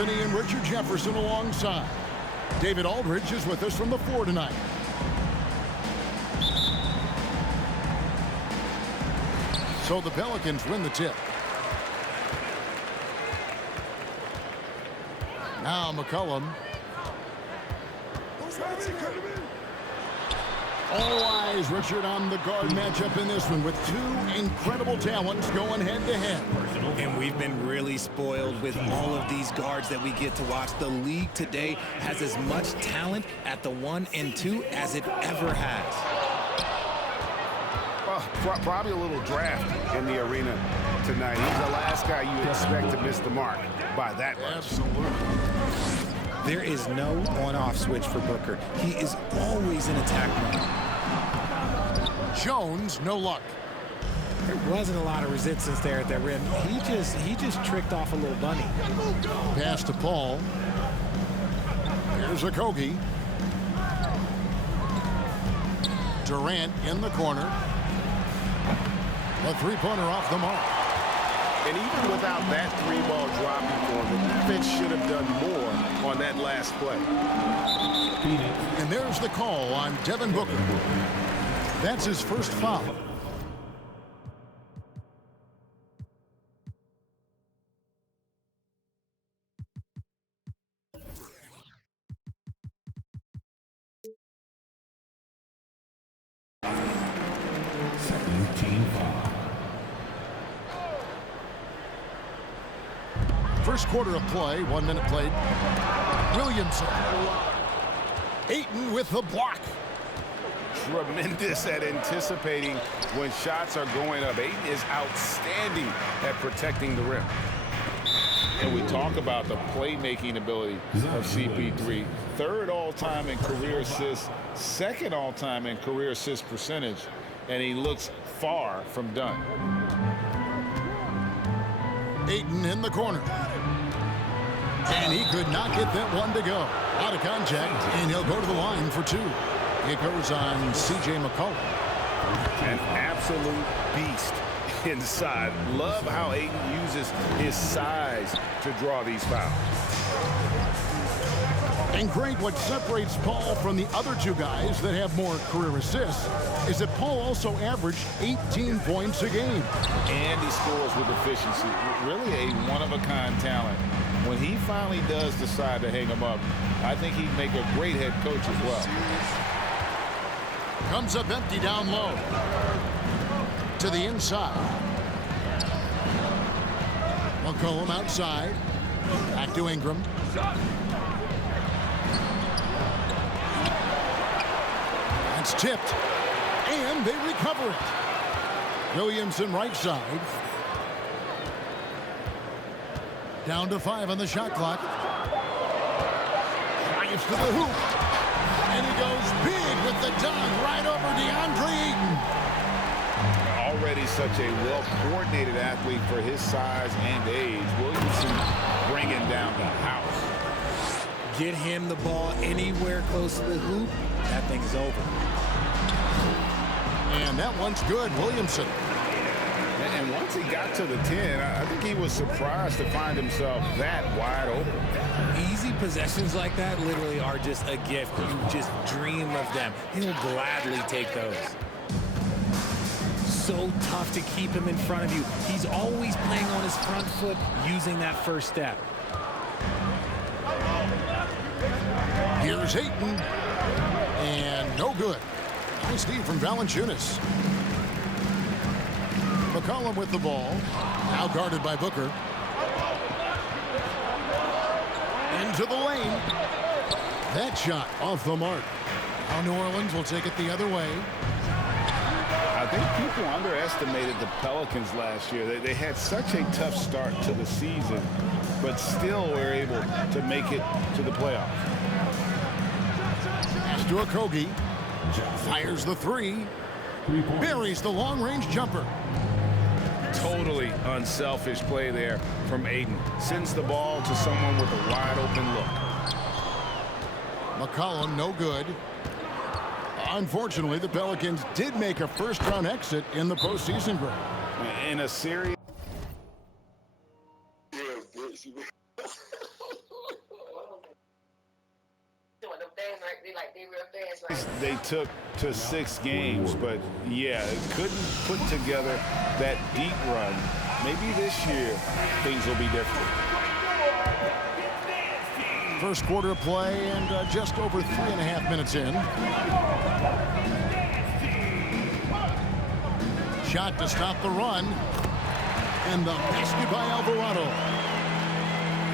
Anthony and Richard Jefferson alongside. David Aldridge is with us from the 4 tonight. So the Pelicans win the tip. Now McCollum. All eyes, Richard, on the guard matchup in this one with two incredible talents going head-to-head. And we've been really spoiled with all of these guards that we get to watch. The league today has as much talent at the 1 and 2 as it ever has. Probably a little draft in the arena tonight. He's the last guy you expect to miss the mark by that much. Absolutely. There is no on-off switch for Booker. He is always in attack mode. Jones, no luck. There wasn't a lot of resistance there at that rim. He just tricked off a little bunny. Pass to Paul. Here's Okogie. Durant in the corner. The three-pointer off the mark. And even without that three-ball dropping for him, the defense should have done more on that last play. And there's the call on Devin Booker. That's his first foul. First quarter of play, 1 minute played. Williamson. Ayton with the block. Tremendous at anticipating when shots are going up. Ayton is outstanding at protecting the rim. And we talk about the playmaking ability of CP3. Third all-time in career assists, second all-time in career assist percentage, and he looks far from done. Ayton in the corner. And he could not get that one to go. Out of contact, and he'll go to the line for 2. It goes on C.J. McCollum. An absolute beast inside. Love how Ayton uses his size to draw these fouls. And Greg, what separates Paul from the other two guys that have more career assists is that Paul also averaged 18 points a game. And he scores with efficiency. Really a one-of-a-kind talent. When he finally does decide to hang him up, I think he'd make a great head coach as well. Comes up empty down low. To the inside. McCollum outside. Back to Ingram. It's tipped. And they recover it. Williamson right side. Down to 5 on the shot clock. Drives to the hoop. And he goes big with the dunk right over DeAndre Ayton. Already such a well-coordinated athlete for his size and age. Williamson bringing down the house. Get him the ball anywhere close to the hoop, that thing is over. And that one's good, Williamson. And once he got to the 10, I think he was surprised to find himself that wide open. Easy possessions like that literally are just a gift. You just dream of them. He'll gladly take those. So tough to keep him in front of you. He's always playing on his front foot, using that first step. Here's Ayton. And no good. Nice Steve from Valanciunas. McCollum with the ball. Now guarded by Booker. Into the lane. That shot off the mark. Now New Orleans will take it the other way. I think people underestimated the Pelicans last year. They had such a tough start to the season, but still were able to make it to the playoffs. Pass to Okogie. Fires the 3. Buries the long-range jumper. Totally unselfish play there from Ayton. Sends the ball to someone with a wide-open look. McCollum, no good. Unfortunately, the Pelicans did make a first-round exit in the postseason break. In a series. They took to 6 games, but yeah, couldn't put together that deep run. Maybe this year things will be different. First quarter of play and just over 3.5 minutes in. Shot to stop the run. And the basket by Alvarado.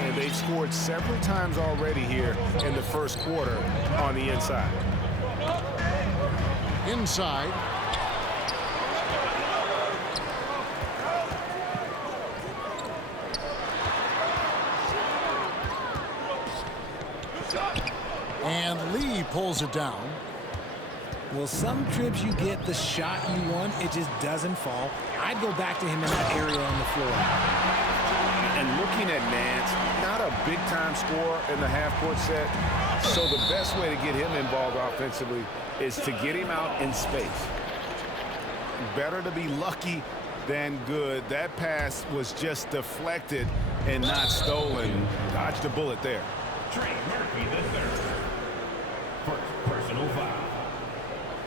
And they've scored several times already here in the first quarter on the inside. Inside. And Lee pulls it down. Well, some trips you get the shot you want, it just doesn't fall. I'd go back to him in that area on the floor. And looking at Nance, not a big-time scorer in the half-court set, so the best way to get him involved offensively is to get him out in space. Better to be lucky than good. That pass was just deflected and not stolen. Dodged a bullet there. Trey Murphy III. First personal foul.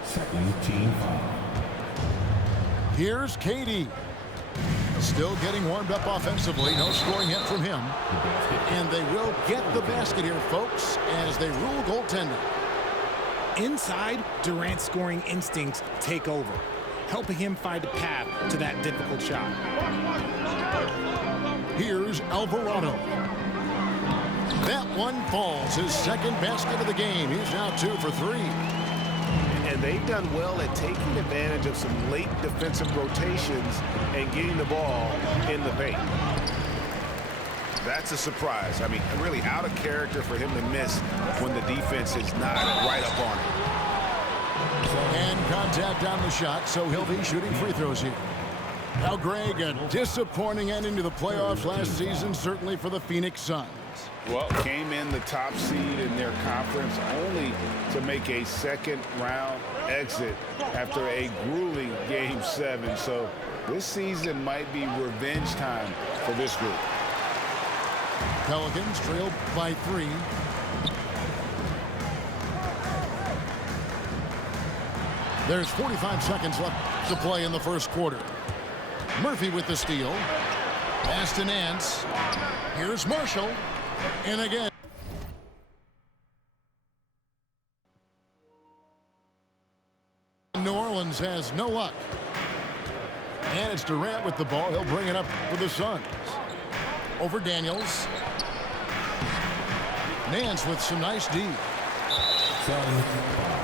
Second team foul. Here's Katie. Still getting warmed up offensively. No scoring yet from him. And they will get the basket here, folks, as they rule goaltending. Inside, Durant's scoring instincts take over, helping him find a path to that difficult shot. Here's Alvarado. That one falls. His second basket of the game. He's now 2 for 3. And they've done well at taking advantage of some late defensive rotations and getting the ball in the paint. That's a surprise. I mean, really out of character for him to miss when the defense is not right up on him. And contact on the shot, so he'll be shooting free throws here. Now, Greg, a disappointing ending to the playoffs last season, certainly for the Phoenix Suns. Well, came in the top seed in their conference only to make a second-round exit after a grueling Game 7. So this season might be revenge time for this group. Pelicans trailed by 3. There's 45 seconds left to play in the first quarter. Murphy with the steal. Pass to Nance. Here's Marshall. And again. New Orleans has no luck. And it's Durant with the ball. He'll bring it up for the Suns. Over Daniels. Nance with some nice D.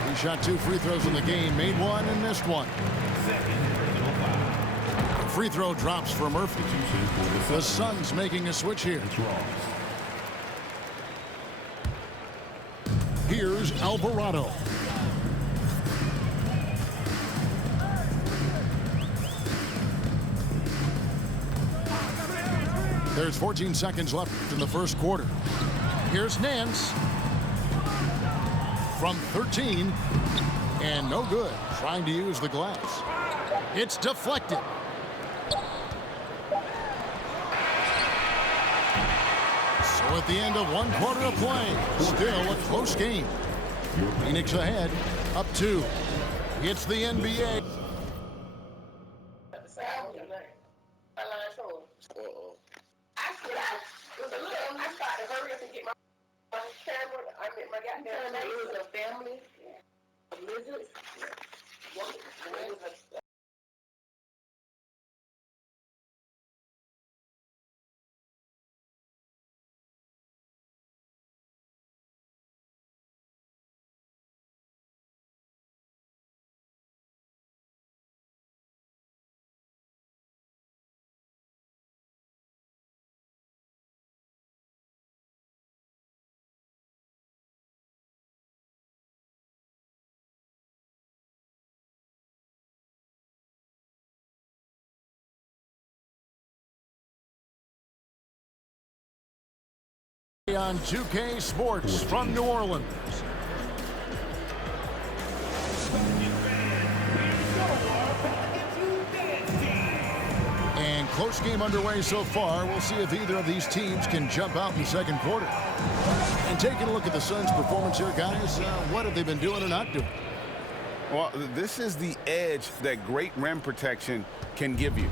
He shot 2 free throws in the game. Made 1 and missed 1. Free throw drops for Murphy. The Suns making a switch here. Here's Alvarado. There's 14 seconds left in the first quarter. Here's Nance. From 13. And no good. Trying to use the glass. It's deflected. So at the end of 1 quarter of play, still a close game. Phoenix ahead, up 2. It's the NBA. On 2K Sports from New Orleans. And Close game underway so far. We'll see if either of these teams can jump out in the second quarter. And taking a look at the Suns' performance here, guys, what have they been doing or not doing? Well, this is the edge that great rim protection can give you.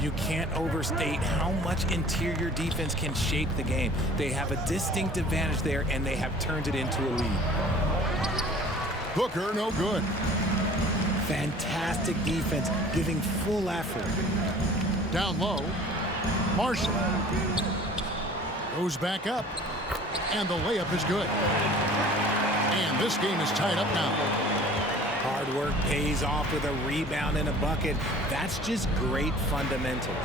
You can't overstate how much interior defense can shape the game. They have a distinct advantage there, and they have turned it into a lead. Booker, no good. Fantastic defense, giving full effort. Down low. Marshall goes back up. And the layup is good. And this game is tied up now. Hard work pays off with a rebound and a bucket. That's just great fundamentals.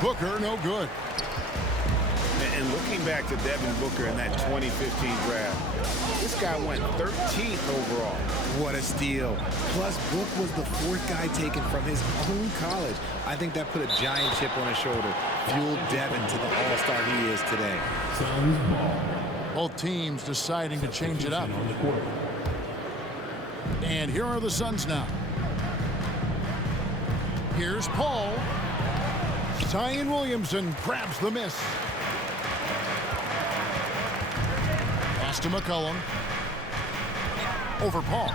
Booker, no good. And looking back to Devin Booker in that 2015 draft, this guy went 13th overall. What a steal. Plus, Book was the fourth guy taken from his own college. I think that put a giant chip on his shoulder, fueled Devin to the all-star he is today. Both teams deciding to change it up. And here are the Suns now. Here's Paul. Zion Williamson grabs the miss. Pass to McCollum. Over Paul.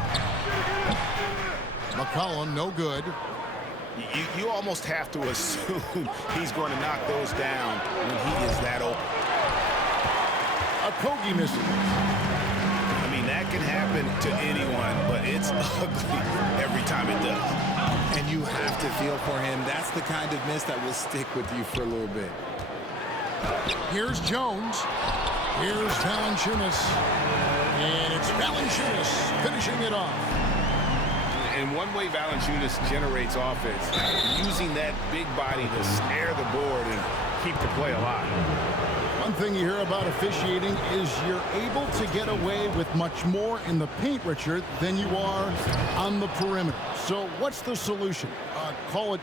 McCollum, no good. You almost have to assume he's going to knock those down when he is that open. Okogie misses. I mean, that can happen to anyone, but it's ugly every time it does. And you have to feel for him. That's the kind of miss that will stick with you for a little bit. Here's Jones. Here's Valanciunas. And it's Valanciunas finishing it off. And one way Valanciunas generates offense, using that big body to snare the board and keep the play alive. One thing you hear about officiating is you're able to get away with much more in the paint, Richard, than you are on the perimeter. So what's the solution? Call it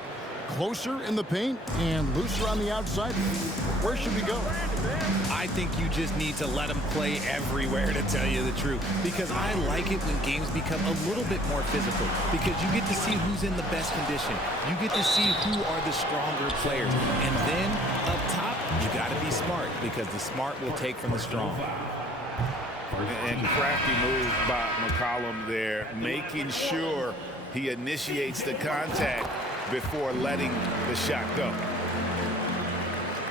closer in the paint and looser on the outside? Where should we go? I think you just need to let them play everywhere, to tell you the truth. Because I like it when games become a little bit more physical. Because you get to see who's in the best condition. You get to see who are the stronger players. And then, up top, you got to be smart. Because the smart will take from the strong. And crafty move by McCollum there, making sure he initiates the contact before letting the shot go.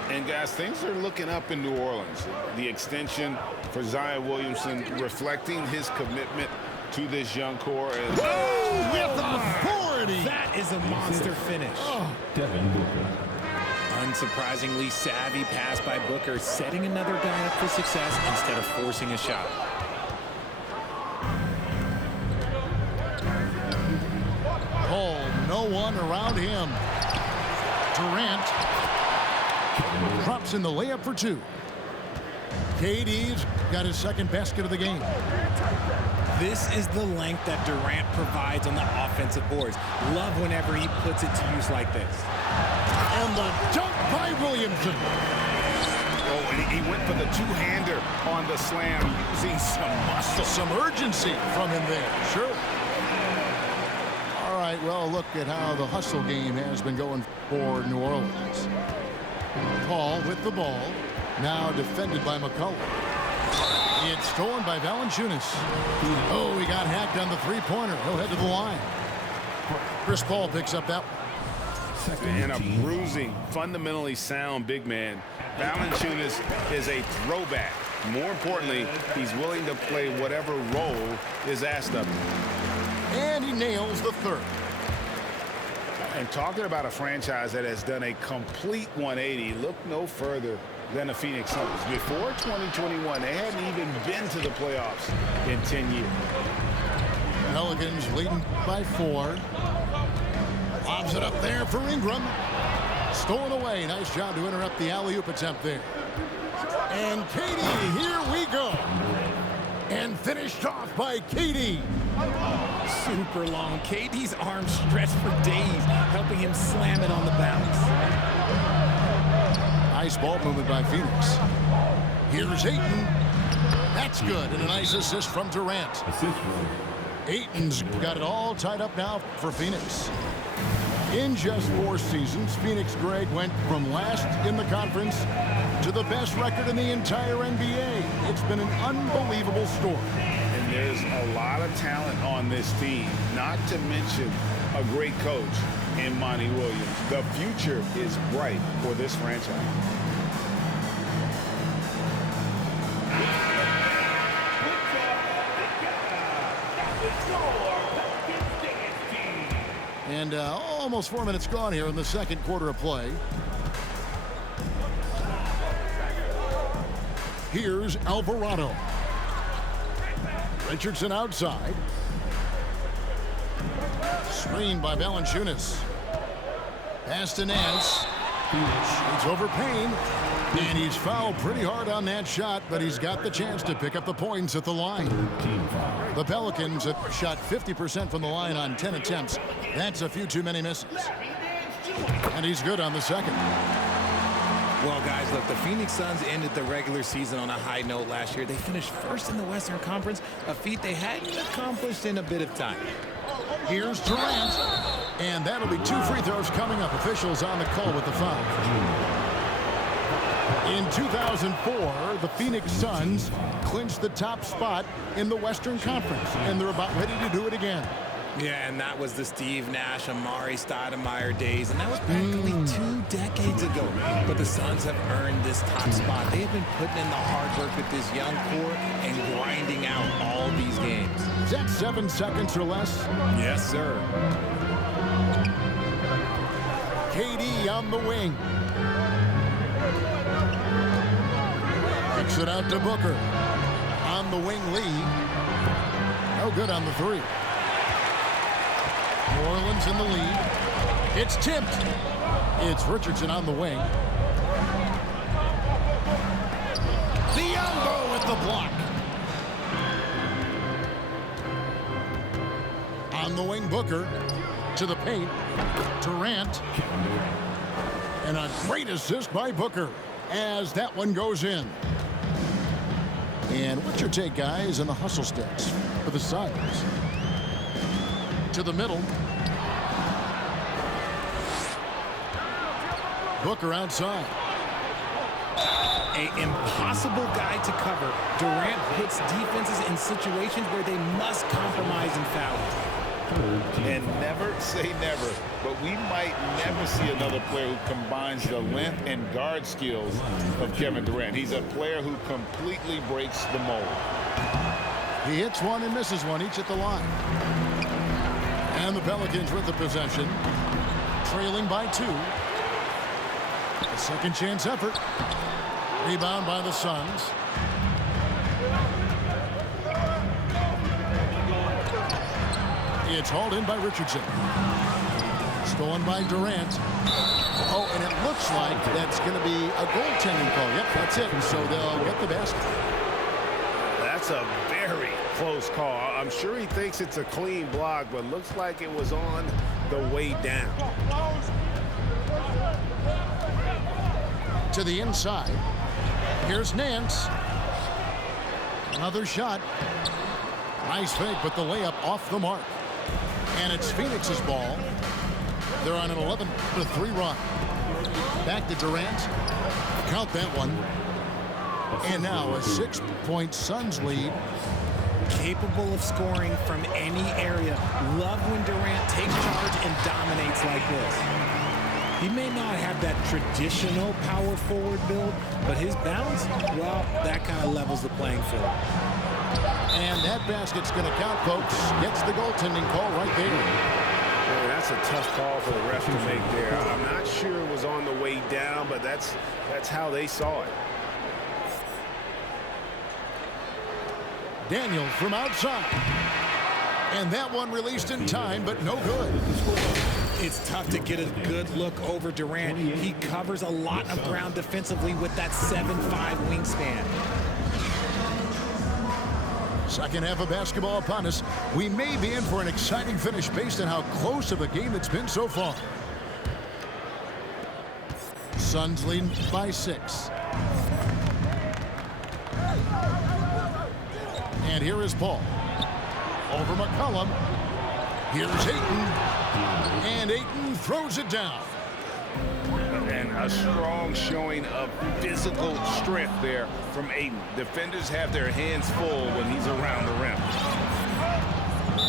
And guys, things are looking up in New Orleans. The extension for Zion Williamson reflecting his commitment to this young core. And With authority! That is a monster finish. Devin Booker. Unsurprisingly savvy pass by Booker, setting another guy up for success instead of forcing a shot. Paul, no one around him. Durant drops in the layup for two. KD's got his second basket of the game. This is the length that Durant provides on the offensive boards. Love whenever he puts it to use like this. And the dunk by Williamson. oh, and he went for the two-hander on the slam, using some muscle. Some urgency from him there. Sure. All right, well, look at how the hustle game has been going for New Orleans. Paul with the ball. Now defended by McCollum. It's stolen by Valanciunas. Oh, he got hacked on the three-pointer. He'll head to the line. Chris Paul picks up that one. And a bruising, fundamentally sound big man. Valanciunas is a throwback. More importantly, he's willing to play whatever role is asked of him. And he nails the third. And talking about a franchise that has done a complete 180, look no further than the Phoenix Suns. Before 2021, they hadn't even been to the playoffs in 10 years. Pelicans leading by 4. Lobs it up there for Ingram. Stolen away. Nice job to interrupt the alley-oop attempt there. And KD, here we go. And finished off by KD. Super long. KD's arms stretched for days, helping him slam it on the bounce. Nice ball movement by Phoenix. Here's Ayton. That's good. And a nice assist from Durant. Ayton's got it all tied up now for Phoenix. In just 4 seasons, Phoenix, Greg, went from last in the conference to the best record in the entire NBA. It's been an unbelievable story. And there's a lot of talent on this team, not to mention a great coach in Monty Williams. The future is bright for this franchise. And almost 4 minutes gone here in the second quarter of play. Here's Alvarado. Richardson outside. Screened by Valanciunas. Pass to Nance. Shoots over Payne. And he's fouled pretty hard on that shot, but he's got the chance to pick up the points at the line. The Pelicans have shot 50% from the line on 10 attempts. That's a few too many misses. And he's good on the second. Well, guys, look, the Phoenix Suns ended the regular season on a high note last year. They finished first in the Western Conference, a feat they hadn't accomplished in a bit of time. Here's Durant. And that'll be 2 free throws coming up. Officials on the call with the foul. In 2004, the Phoenix Suns clinched the top spot in the Western Conference, and they're about ready to do it again. Yeah, and that was the Steve Nash, Amari Stoudemire days, and that was practically 2 decades ago. But the Suns have earned this top spot. They have been putting in the hard work with this young core and grinding out all these games. Is that 7 seconds or less? Yes, sir. KD on the wing. Kicks it out to Booker. On the wing, Lee. No good on the 3. New Orleans in the lead. It's tipped. It's Richardson on the wing. Biyombo with the block. On the wing, Booker to the paint. Durant. And a great assist by Booker as that one goes in. And what's your take, guys, on the hustle sticks for the Suns? To the middle. Booker outside. An impossible guy to cover. Durant puts defenses in situations where they must compromise and foul. And never say never, but we might never see another player who combines the length and guard skills of Kevin Durant. He's a player who completely breaks the mold. He hits one and misses one, each at the line. And the Pelicans with the possession, trailing by 2. A second chance effort. Rebound by the Suns. It's hauled in by Richardson. Stolen by Durant. Oh, and it looks like that's going to be a goaltending call. Yep, that's it. So they'll get the basket. That's a very close call. I'm sure he thinks it's a clean block, but looks like it was on the way down. To the inside. Here's Nance. Another shot. Nice fake, but the layup off the mark. And it's Phoenix's ball. They're on an 11-3 run. Back to Durant. Count that one. And now a 6-point Suns lead. Capable of scoring from any area. Love when Durant takes charge and dominates like this. He may not have that traditional power forward build, but his bounce, well, that kind of levels the playing field. And that basket's going to count, folks. Gets the goaltending call right there. Man, that's a tough call for the ref to make there. I'm not sure it was on the way down, but that's how they saw it. Daniel from outside. And that one released in time, but no good. It's tough to get a good look over Durant. He covers a lot of ground defensively with that 7'5" wingspan. Second half of basketball upon us. We may be in for an exciting finish based on how close of a game it's been so far. Suns lead by 6. And here is Paul. Over McCollum. Here's Ayton. And Ayton throws it down. And a strong showing of physical strength there from Ayton. Defenders have their hands full when he's around the rim.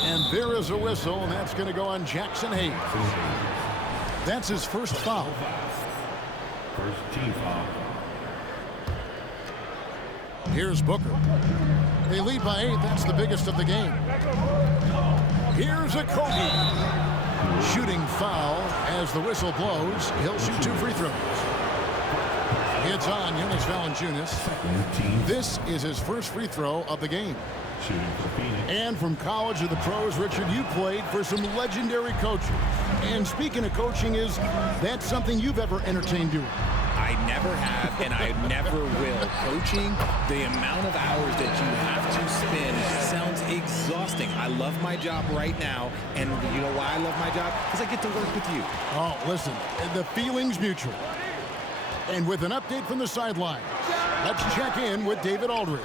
And there is a whistle, and that's going to go on Jackson Hayes. That's his first foul. First team foul. Here's Booker. They lead by 8. That's the biggest of the game. Here's a Kobe. Shooting foul as the whistle blows. He'll shoot 2 free throws. It's on Jonas Valanciunas. This is his first free throw of the game. And from college to the pros, Richard, you played for some legendary coaches. And speaking of coaching, is that something you've ever entertained doing? I never have, and I never will. Coaching, the amount of hours that you have to spend sounds exhausting. I love my job right now, and you know why I love my job? Because I get to work with you. Oh, listen, the feeling's mutual. And with an update from the sidelines, let's check in with David Aldridge.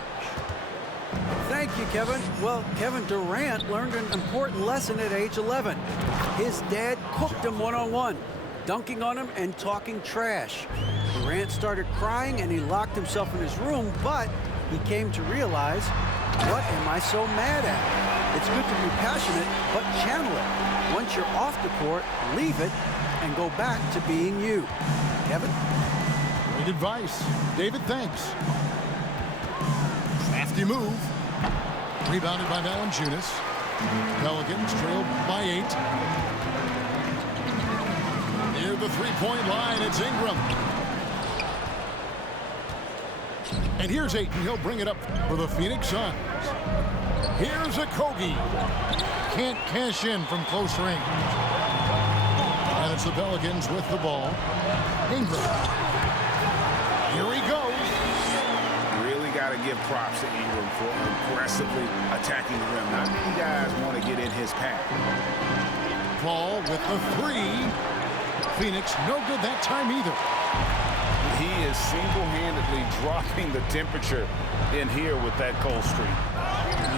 Thank you, Kevin. Well, Kevin Durant learned an important lesson at age 11. His dad cooked him one-on-one, dunking on him and talking trash. Durant started crying and he locked himself in his room, but he came to realize, what am I so mad at? It's good to be passionate, but channel it. Once you're off the court, leave it and go back to being you. Kevin? Great advice. David, thanks. Crafty move. Rebounded by Valanciunas. Pelicans trailed by 8. Near the three-point line, it's Ingram. And here's Ayton. He'll bring it up for the Phoenix Suns. Here's a Kogi. Can't cash in from close range. And it's the Pelicans with the ball. Ingram. Here he goes. Really got to give props to Ingram for aggressively attacking the rim. Not many guys want to get in his path. Paul with the 3. Phoenix no good that time either. He is single-handedly dropping the temperature in here with that cold streak.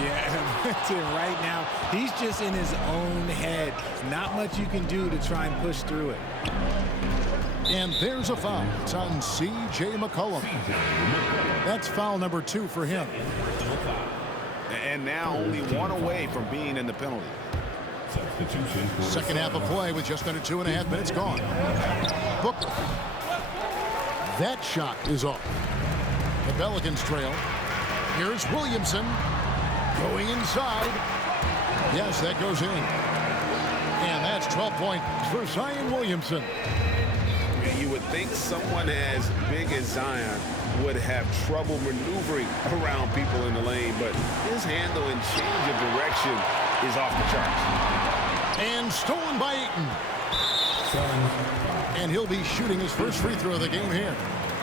Yeah, that's it right now. He's just in his own head. Not much you can do to try and push through it. And there's a foul. It's on C.J. McCollum. That's foul number 2 for him. And now only 1 away from being in the penalty. Second half of play with just under 2.5 minutes gone. Booker. That shot is off. The Pelicans trail. Here's Williamson. Going inside. Yes, that goes in. And that's 12 points for Zion Williamson. You would think someone as big as Zion would have trouble maneuvering around people in the lane, but his handle and change of direction is off the charts. And stolen by Ayton. And he'll be shooting his first free throw of the game here.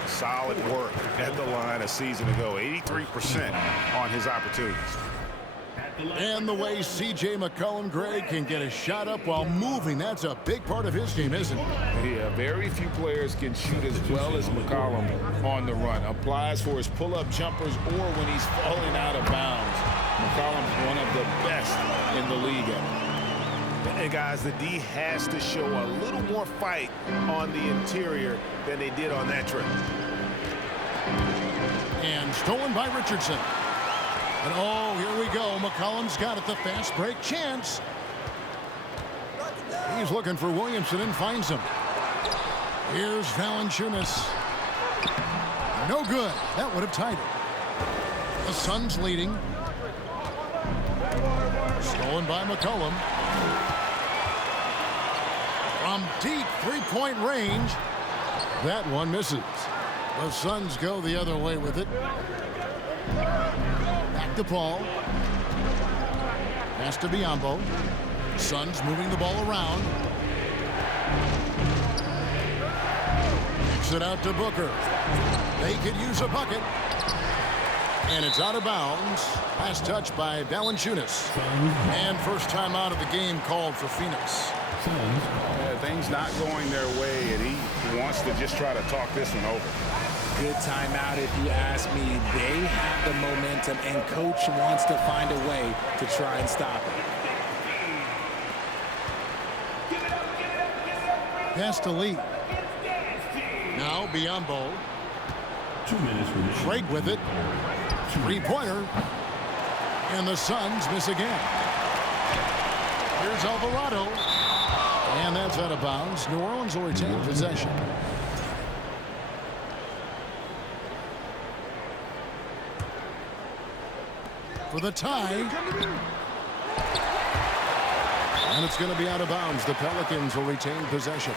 Solid work at the line a season ago. 83% on his opportunities. And the way C.J. McCollum, Greg, can get a shot up while moving, that's a big part of his game, isn't it? Yeah, very few players can shoot as well as McCollum on the run. Applies for his pull-up jumpers or when he's falling out of bounds. McCollum's one of the best in the league at it. And guys, the D has to show a little more fight on the interior than they did on that trip. And stolen by Richardson. And oh, here we go. McCollum's got it. The fast break chance. He's looking for Williamson and finds him. Here's Valanciunas. No good. That would have tied it. The Suns leading. Stolen by McCollum. From deep three-point range. That one misses. The Suns go the other way with it. Back to Paul. Pass to Biyombo. Suns moving the ball around. Kicks it out to Booker. They could use a bucket. And it's out of bounds. Last touch by Valanciunas. And first time out of the game called for Phoenix. Things not going their way, and he wants to just try to talk this one over. Good timeout if you ask me. They have the momentum, and coach wants to find a way to try and stop it. Pass to Lee. Now Biyombo. 2 minutes remaining. Craig with it. Three-pointer. And the Suns miss again. Here's Alvarado. And that's out of bounds. New Orleans will retain possession. For the tie. And it's going to be out of bounds. The Pelicans will retain possession.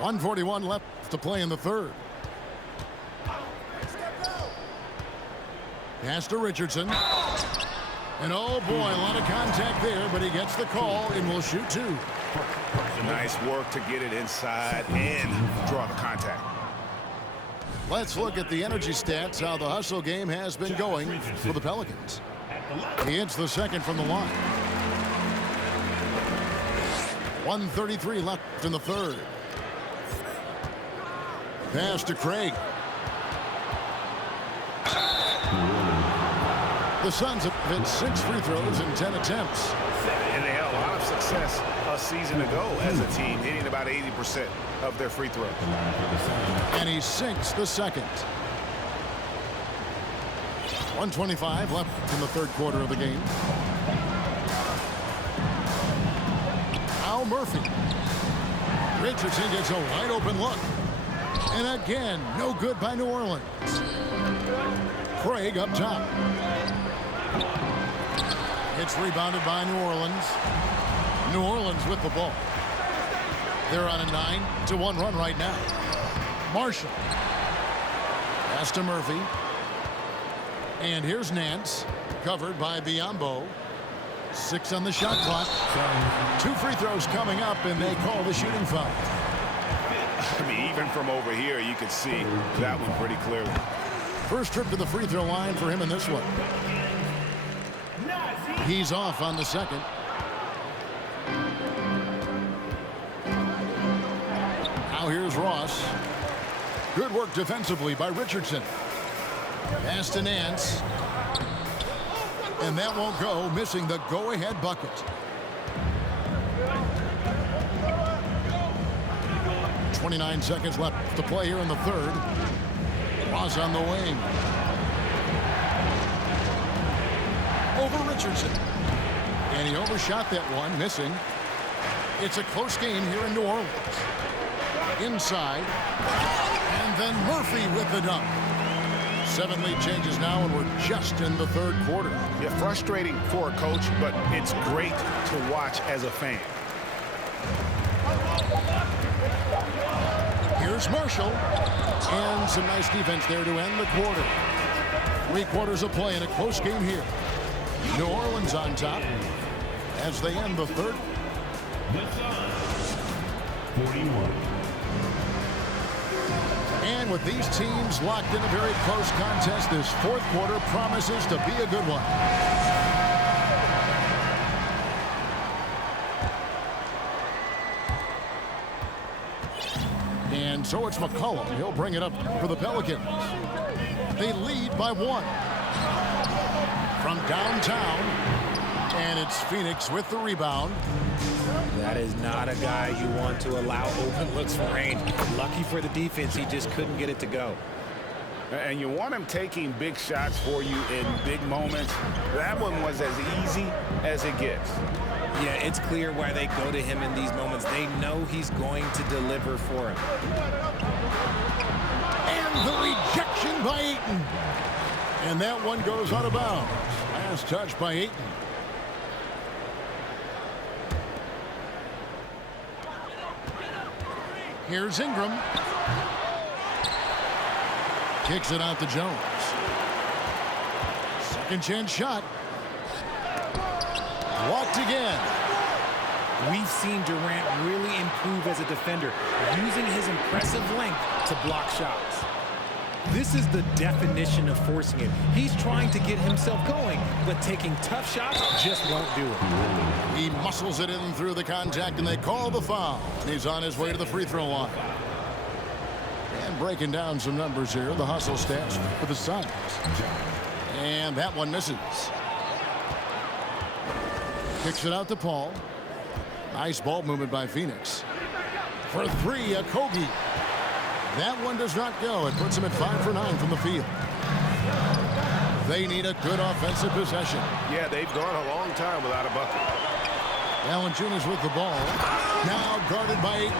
.141 left to play in the third. Pass to Richardson. And oh boy, a lot of contact there, but he gets the call and will shoot two. Nice work to get it inside and draw the contact. Let's look at the energy stats, how the hustle game has been going for the Pelicans. He hits the second from the line. 1:33 left in the third. Pass to Craig. The Suns have hit 6 free throws in 10 attempts. And they had a lot of success a season ago as a team, hitting about 80% of their free throws. And he sinks the second. 1:25 left in the third quarter of the game. Al Murphy. Richardson gets a wide open look. And again, no good by New Orleans. Craig up top. It's rebounded by New Orleans. New Orleans with the ball. They're on a 9-1 run right now. Marshall. Pass to Murphy. And here's Nance. Covered by Biyombo. 6 on the shot clock. 2 free throws coming up, and they call the shooting foul. I mean, even from over here, you can see that one pretty clearly. First trip to the free throw line for him in this one. He's off on the second. Now here's Ross. Good work defensively by Richardson. Pass to Nance. And that won't go, missing the go-ahead bucket. .29 seconds left to play here in the third. Ross on the wing. Over Richardson. And he overshot that one, missing. It's a close game here in New Orleans. Inside. And then Murphy with the dunk. 7 lead changes now, and we're just in the third quarter. Yeah, frustrating for a coach, but it's great to watch as a fan. Here's Marshall. And some nice defense there to end the quarter. 3 quarters of play in a close game here. New Orleans on top as they end the third. 41. And with these teams locked in a very close contest, this fourth quarter promises to be a good one. And so it's McCollum. He'll bring it up for the Pelicans. They lead by 1. From downtown, and it's Phoenix with the rebound. That is not a guy you want to allow open looks from range. Lucky for the defense, he just couldn't get it to go. And you want him taking big shots for you in big moments. That one was as easy as it gets. Yeah, it's clear why they go to him in these moments. They know he's going to deliver for him. And the rejection by Ayton. And that one goes out of bounds. Last touch by Ayton. Here's Ingram. Kicks it out to Jones. Second chance shot. Walked again. We've seen Durant really improve as a defender, using his impressive length to block shots. This is the definition of forcing it. He's trying to get himself going, but taking tough shots just won't do it. He muscles it in through the contact, and they call the foul. He's on his way to the free throw line. And breaking down some numbers here, the hustle stats for the Suns. And that one misses. Kicks it out to Paul. Nice ball movement by Phoenix. For three, Okogie. That one does not go. It puts him at 5 for 9 from the field. They need a good offensive possession. Yeah, they've gone a long time without a bucket. Valanciunas with the ball. Now guarded by Ayton.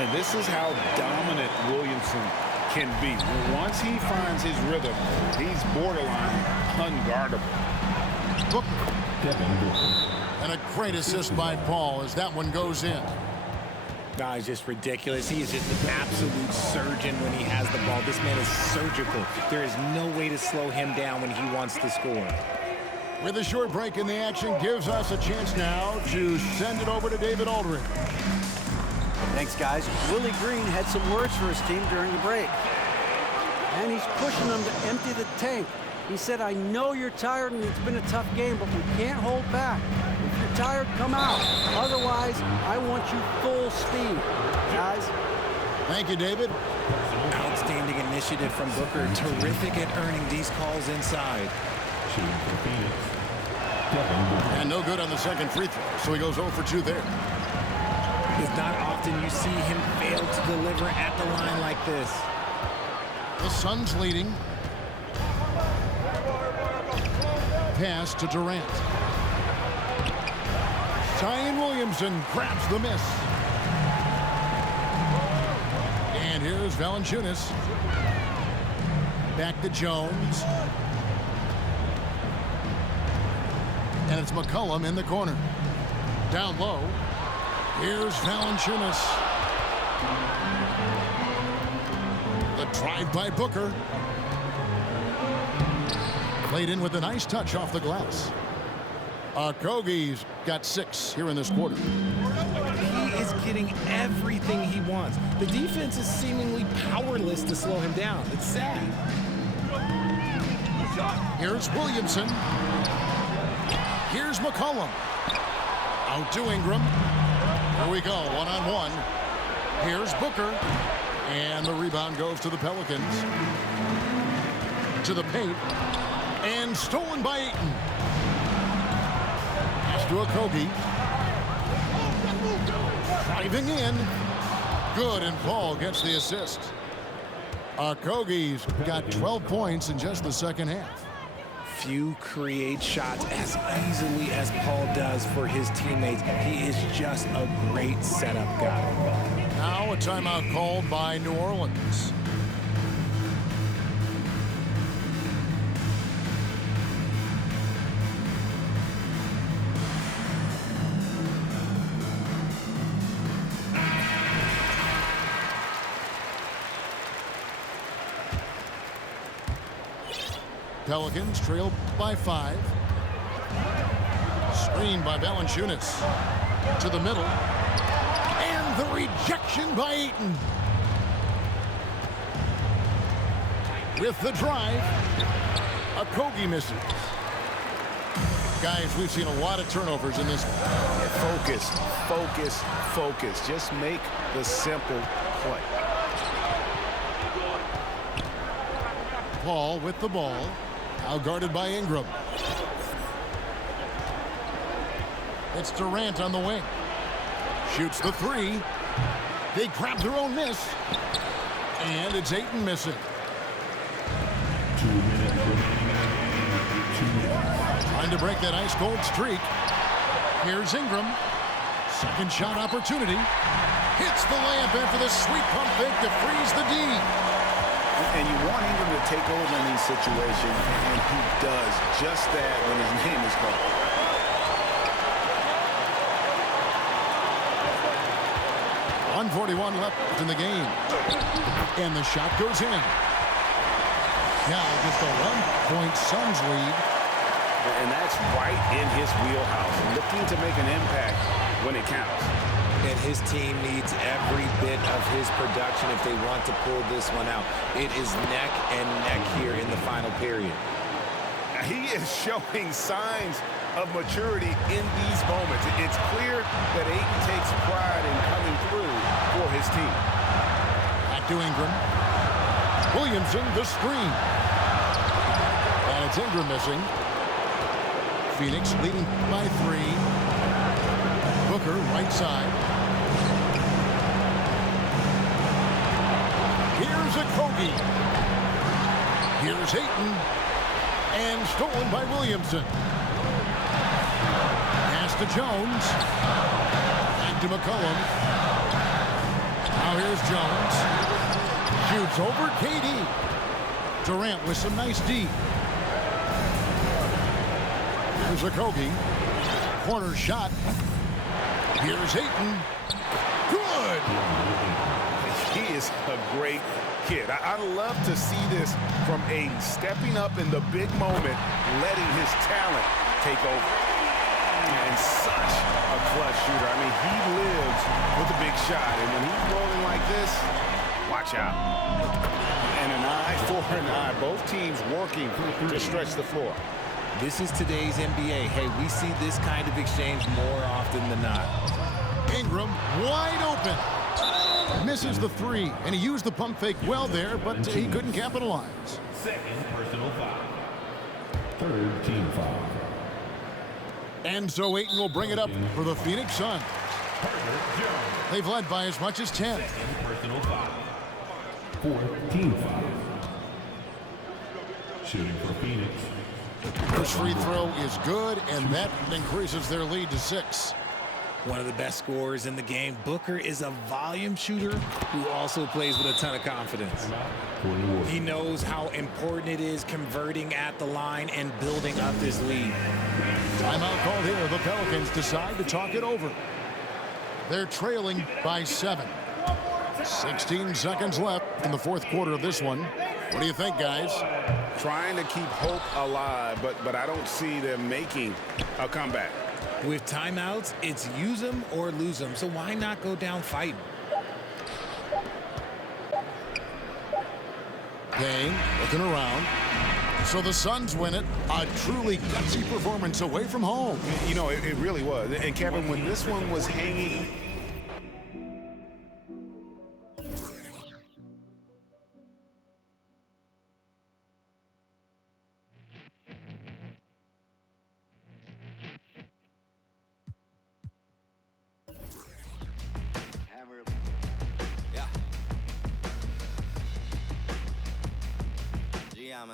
And this is how dominant Williamson can be. Once he finds his rhythm, he's borderline unguardable. And a great assist by Paul as that one goes in. It's just ridiculous. He is just an absolute surgeon when he has the ball. This man is surgical. There is no way to slow him down when he wants to score. With a short break in the action, gives us a chance now to send it over to David Aldridge. Thanks, guys. Willie Green had some words for his team during the break. And he's pushing them to empty the tank. He said, I know you're tired and it's been a tough game, but we can't hold back. If you're tired, come out. Otherwise, I want you full speed. Guys. Thank you, David. Outstanding initiative from Booker. Terrific at earning these calls inside. And no good on the second free throw, so he goes 0 for 2 there. It's not often you see him fail to deliver at the line like this. The Suns leading. Pass to Durant. Zion Williamson grabs the miss. And here's Valanciunas. Back to Jones. And it's McCollum in the corner. Down low. Here's Valanciunas. The drive by Booker. Played in with a nice touch off the glass. Okogie's got 6 here in this quarter. He is getting everything he wants. The defense is seemingly powerless to slow him down. It's sad. Here's Williamson. Here's McCollum. Out to Ingram. Here we go, one-on-one. Here's Booker. And the rebound goes to the Pelicans. To the paint. And stolen by Ayton. Pass to Okogie. Driving in. Good, and Paul gets the assist. Okogie's got 12 points in just the second half. Few create shots as easily as Paul does for his teammates. He is just a great setup guy. Now a timeout called by New Orleans. Pelicans trail by 5. Screen by Valanciunas. To the middle. And the rejection by Ayton. With the drive. Okogie misses. Guys, we've seen a lot of turnovers in this. Focus, focus, focus. Just make the simple play. Paul with the ball. Now guarded by Ingram. It's Durant on the wing. Shoots the 3. They grab their own miss. And it's Ayton missing. 2 minutes remaining. Trying to break that ice cold streak. Here's Ingram. Second shot opportunity. Hits the layup after the sweet pump fake to freeze the D. And you want Ingram to take over in these situations, and he does just that when his name is called. 1:41 left in the game. And the shot goes in. Now just a 1-point Suns lead. And that's right in his wheelhouse, looking to make an impact when it counts. And his team needs every bit of his production if they want to pull this one out. It is neck and neck here in the final period. He is showing signs of maturity in these moments. It's clear that Ayton takes pride in coming through for his team. Back to Ingram. Williamson, the screen. And it's Ingram missing. Phoenix leading by 3. Booker, right side. Here's Okogie. Here's Ayton. And stolen by Williamson. Pass to Jones. Back to McCollum. Now here's Jones. Shoots over KD. Durant with some nice D. Here's Okogie. Corner shot. Here's Ayton. Good. He is a great kid. I love to see this from Ayton, stepping up in the big moment, letting his talent take over. And such a clutch shooter. I mean, he lives with a big shot. And when he's rolling like this, watch out. And an eye for an eye. Both teams working to stretch the floor. This is today's NBA. Hey, we see this kind of exchange more often than not. Ingram wide open. Misses the 3, and he used the pump fake well there, but he couldn't capitalize. Second personal foul. Third team foul. And so Ayton will bring it up for the Phoenix Suns. They've led by as much as 10. Second personal foul. Fourth team foul. Shooting for Phoenix. First free throw is good, and that increases their lead to 6. One of the best scorers in the game. Booker is a volume shooter who also plays with a ton of confidence. He knows how important it is converting at the line and building up this lead. Timeout called here. The Pelicans decide to talk it over. They're trailing by 7. 16 seconds left in the fourth quarter of this one. What do you think, guys? Trying to keep hope alive, but I don't see them making a comeback. With timeouts, it's use them or lose them. So why not go down fighting? Payne looking around. So the Suns win it. A truly gutsy performance away from home. You know, it really was. And Kevin, when this one was hanging,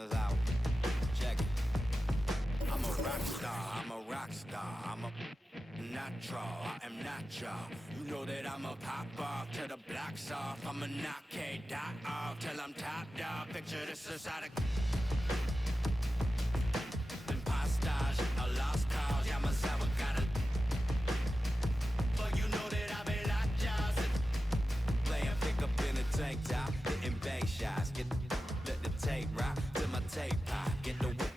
is out. Check it. I'm a rock star. I'm a natural. I am natural. You know that I'm a pop off till the block's off. I'm a knock K-Dot off till I'm top dog. Picture this inside a impostage, a lost cause. Yeah, myself got a. But you know that I've been locked jaws. Playing pickup in a tank top, hitting bank shots. Let the tape rock till my tape pop. Get the whip.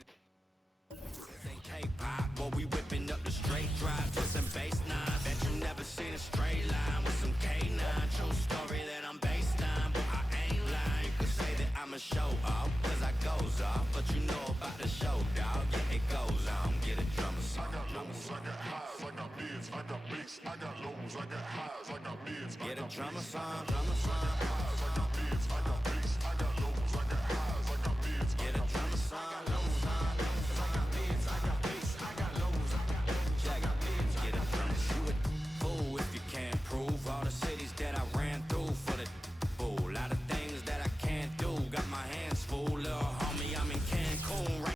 Ain't K-pop, boy, we whipping up the straight drive, twisting bass nine. Bet you never seen a straight line with some K9. True story that I'm based on, but I ain't lying. You could say that I'm a show off, cause I goes off. But you know about the show, dog. Yeah, it goes on. Get a drummer song. I got lows, I got highs, I got mids, I got bass, I got lows, I got highs, I got mids. Get a drummer song, drummer song.